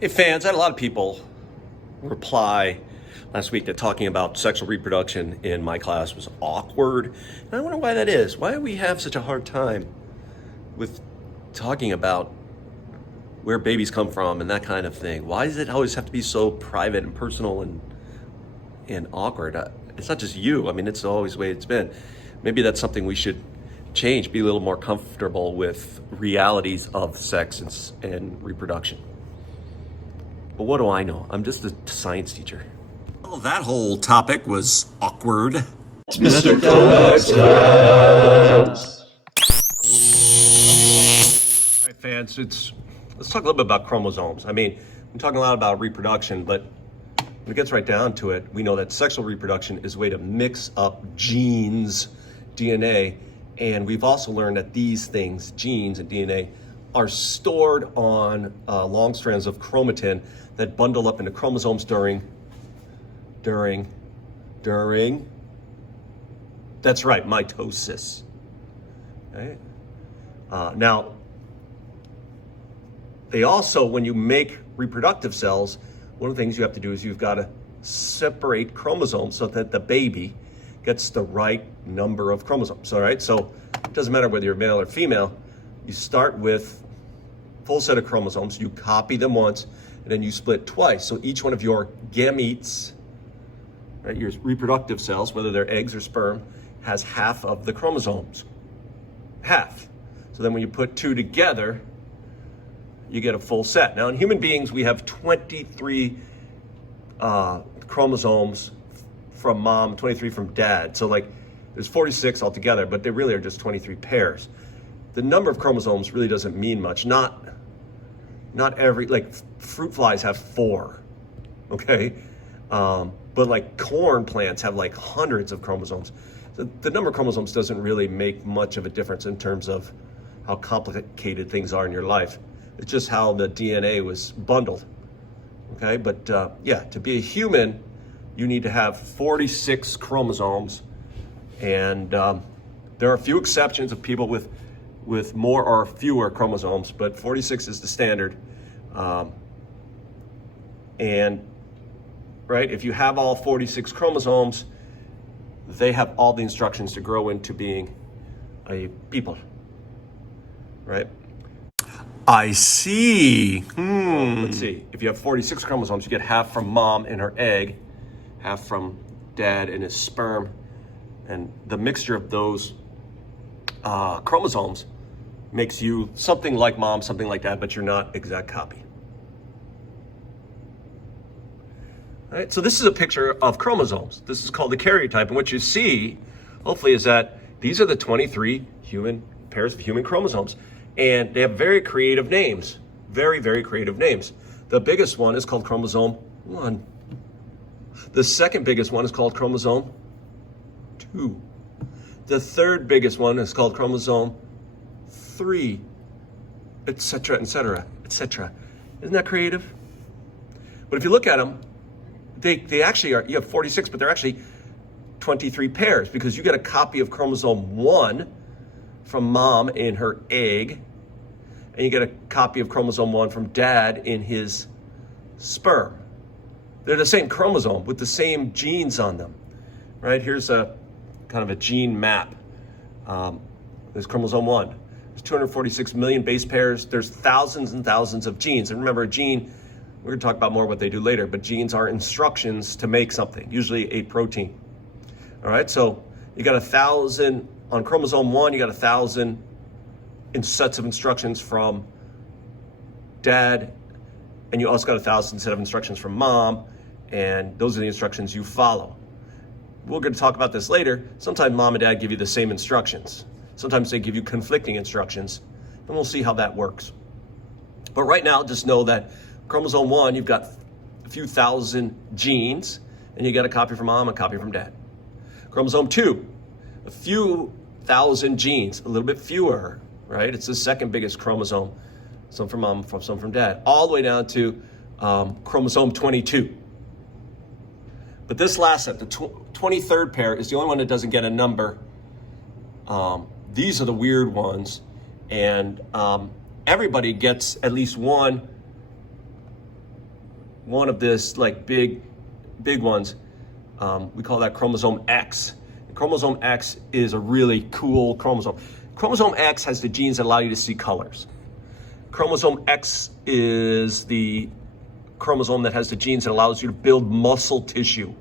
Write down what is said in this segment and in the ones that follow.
Hey fans, I had a lot of people reply last week that talking about sexual reproduction in my class was awkward. And I wonder why that is. Why do we have such a hard time with talking about where babies come from and that kind of thing? Why does it always have to be so private and personal and awkward? It's not just you. I mean, it's always the way it's been. Maybe that's something we should change, be a little more comfortable with realities of sex and reproduction. But what do I know? I'm just a science teacher. Well, that whole topic was awkward. Mr. Coax. All right, fans, let's talk a little bit about chromosomes. I mean, I'm talking a lot about reproduction, but when it gets right down to it, we know that sexual reproduction is a way to mix up genes, DNA, and we've also learned that these things, genes and DNA, are stored on long strands of chromatin that bundle up into chromosomes during, that's right, mitosis. Okay? Now, they also, when you make reproductive cells, one of the things you have to do is you've got to separate chromosomes so that the baby gets the right number of chromosomes, all right? So it doesn't matter whether you're male or female, you start with full set of chromosomes, you copy them once, and then you split twice. So each one of your gametes, right, your reproductive cells, whether they're eggs or sperm, has half of the chromosomes. Half. So then when you put two together, you get a full set. Now in human beings, we have 23 chromosomes from mom, 23 from dad. So like there's 46 altogether, but they really are just 23 pairs. The number of chromosomes really doesn't mean much. Not every, like fruit flies have 4, okay? But like corn plants have like hundreds of chromosomes. So the number of chromosomes doesn't really make much of a difference in terms of how complicated things are in your life. It's just how the DNA was bundled, okay? But yeah, to be a human, you need to have 46 chromosomes. And there are a few exceptions of people with more or fewer chromosomes, but 46 is the standard. And right, if you have all 46 chromosomes, they have all the instructions to grow into being a people, right? I see. Let's see. If you have 46 chromosomes, you get half from mom in her egg, half from dad in his sperm, and the mixture of those chromosomes makes you something like mom, something like dad, but you're not exact copy. All right, so this is a picture of chromosomes. This is called the karyotype, and what you see, hopefully, is that these are the 23 pairs of human chromosomes, and they have very creative names, very, very creative names. The biggest one is called chromosome 1. The second biggest one is called chromosome 2. The third biggest one is called chromosome 3, etc., etc., etc. Isn't that creative? But if you look at them, they actually are, you have 46, but they're actually 23 pairs because you get a copy of chromosome 1 from mom in her egg, and you get a copy of chromosome 1 from dad in his sperm. They're the same chromosome with the same genes on them, right? Here's a kind of a gene map. There's chromosome 1. There's 246 million base pairs. There's thousands and thousands of genes. And remember, a gene, we're gonna talk about more what they do later, but genes are instructions to make something, usually a protein. All right, so you got 1,000, on chromosome 1, you got 1,000 in sets of instructions from dad, and you also got 1,000 set of instructions from mom, and those are the instructions you follow. We're going to talk about this later. Sometimes mom and dad give you the same instructions. Sometimes they give you conflicting instructions, and we'll see how that works. But right now, just know that chromosome 1, you've got a few thousand genes, and you got a copy from mom, a copy from dad. Chromosome 2, a few thousand genes, a little bit fewer, right? It's the second biggest chromosome, some from mom, some from dad, all the way down to chromosome 22. But this last set, the 23rd pair, is the only one that doesn't get a number. These are the weird ones, and everybody gets at least one one of this like big ones. We call that chromosome X. And chromosome X is a really cool chromosome. Chromosome X has the genes that allow you to see colors. Chromosome X is the chromosome that has the genes that allows you to build muscle tissue.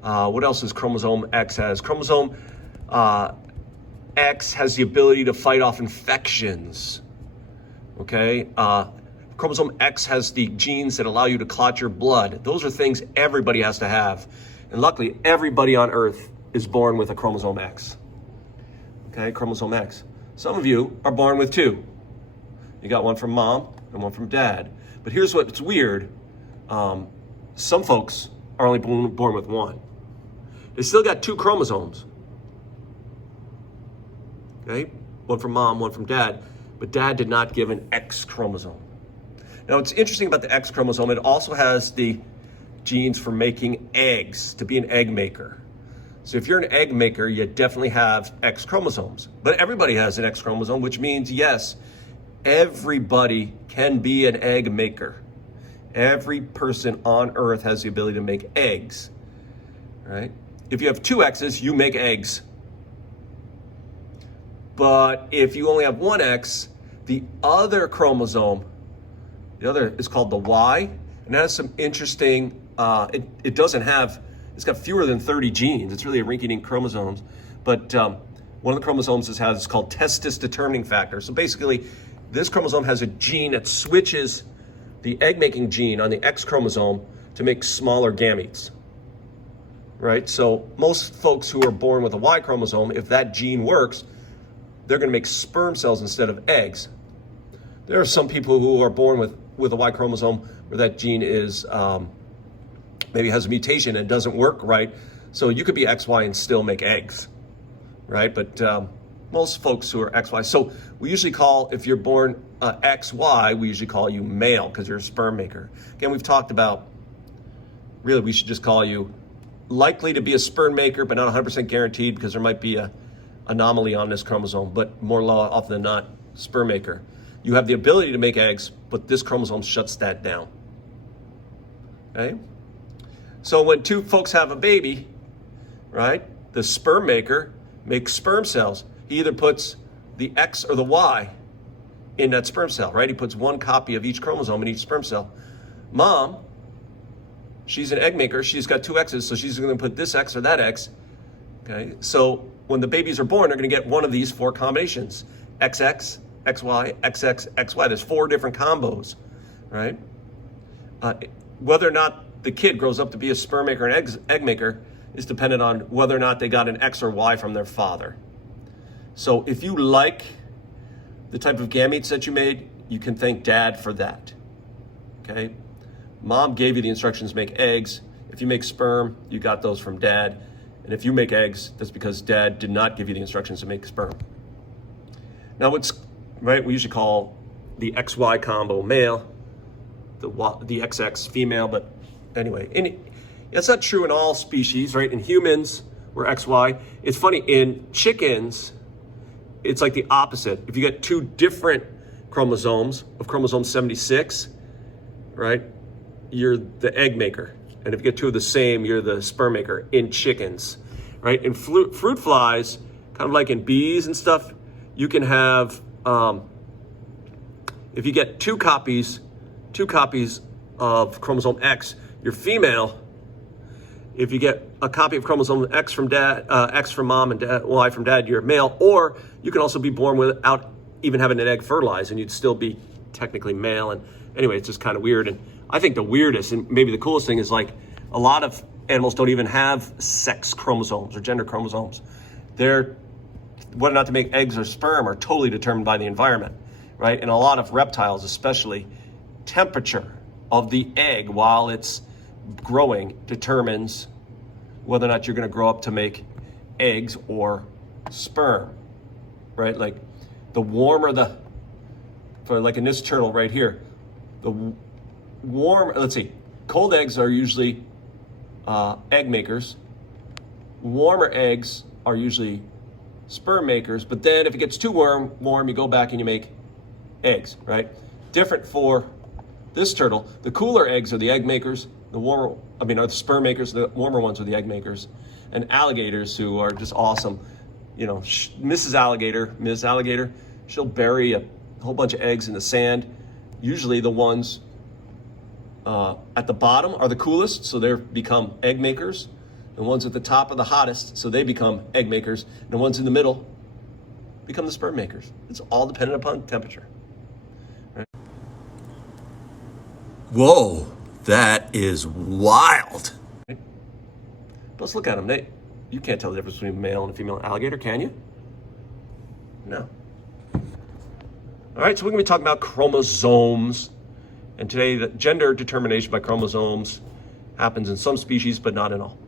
What else does chromosome X has? Chromosome X has the ability to fight off infections. Okay? Chromosome X has the genes that allow you to clot your blood. Those are things everybody has to have. And luckily, everybody on Earth is born with a chromosome X. Okay, chromosome X. Some of you are born with two. You got one from mom and one from dad. But here's what's weird. Some folks are only born with one. They still got two chromosomes. Okay, one from mom, one from dad. But dad did not give an X chromosome. Now, what's interesting about the X chromosome, it also has the genes for making eggs, to be an egg maker. So if you're an egg maker, you definitely have X chromosomes. But everybody has an X chromosome, which means, yes, everybody can be an egg maker. Every person on Earth has the ability to make eggs, right? If you have two X's, you make eggs. But if you only have one X, the other chromosome, the other is called the Y, and that has some interesting, it doesn't have, it's got fewer than 30 genes. It's really a rinky-dink chromosomes. But one of the chromosomes is called testis determining factor. So basically, this chromosome has a gene that switches the egg-making gene on the X chromosome to make smaller gametes, right? So most folks who are born with a Y chromosome, if that gene works, they're gonna make sperm cells instead of eggs. There are some people who are born with a Y chromosome where that gene is, maybe has a mutation and doesn't work right. So you could be XY and still make eggs, right? But most folks who are XY, so we usually call, if you're born XY, we usually call you male because you're a sperm maker. Again, we've talked about, really we should just call you likely to be a sperm maker, but not 100% guaranteed because there might be a anomaly on this chromosome, but more often than not, sperm maker. You have the ability to make eggs, but this chromosome shuts that down, okay? So when two folks have a baby, right, the sperm maker makes sperm cells. He either puts the X or the Y in that sperm cell, right? He puts one copy of each chromosome in each sperm cell. Mom, she's an egg maker. She's got two X's, so she's going to put this X or that X, okay? So when the babies are born, they're going to get one of these four combinations, XX, XY, XX, XY. There's four different combos, right? Whether or not the kid grows up to be a sperm maker and egg maker is dependent on whether or not they got an X or Y from their father. So if you like the type of gametes that you made, you can thank dad for that, okay? Mom gave you the instructions to make eggs. If you make sperm, you got those from dad. And if you make eggs, that's because dad did not give you the instructions to make sperm. Now what's, right, we usually call the XY combo male, the XX female, but anyway, it's not true in all species, right? In humans, we're XY. It's funny, in chickens, it's like the opposite. If you get two different chromosomes of chromosome 76, right, you're the egg maker. And if you get two of the same, you're the sperm maker in chickens, right? In fruit flies, kind of like in bees and stuff, you can have, if you get two copies of chromosome X, you're female. If you get a copy of chromosome X from dad, X from mom and dad, Y from dad, you're male. Or you can also be born without even having an egg fertilized and you'd still be technically male. And anyway, it's just kind of weird. And I think the weirdest and maybe the coolest thing is like a lot of animals don't even have sex chromosomes or gender chromosomes. They're, whether or not to make eggs or sperm are totally determined by the environment, right? And a lot of reptiles, especially, temperature of the egg while it's growing determines whether or not you're going to grow up to make eggs or sperm, right? Like the warmer the, for like in this turtle right here, the warm, let's see, cold eggs are usually egg makers. Warmer eggs are usually sperm makers, but then if it gets too warm, you go back and you make eggs, right? Different for this turtle. The cooler eggs are the egg makers. The warmer, are the sperm makers. The warmer ones are the egg makers. And alligators, who are just awesome. You know, Ms. Alligator, she'll bury a whole bunch of eggs in the sand. Usually the ones at the bottom are the coolest, so they become egg makers. The ones at the top are the hottest, so they become egg makers. And the ones in the middle become the sperm makers. It's all dependent upon temperature. Whoa, that is wild. Right? Let's look at them. You can't tell the difference between a male and a female alligator, can you? No. All right, so we're going to be talking about chromosomes. And today, the gender determination by chromosomes happens in some species, but not in all.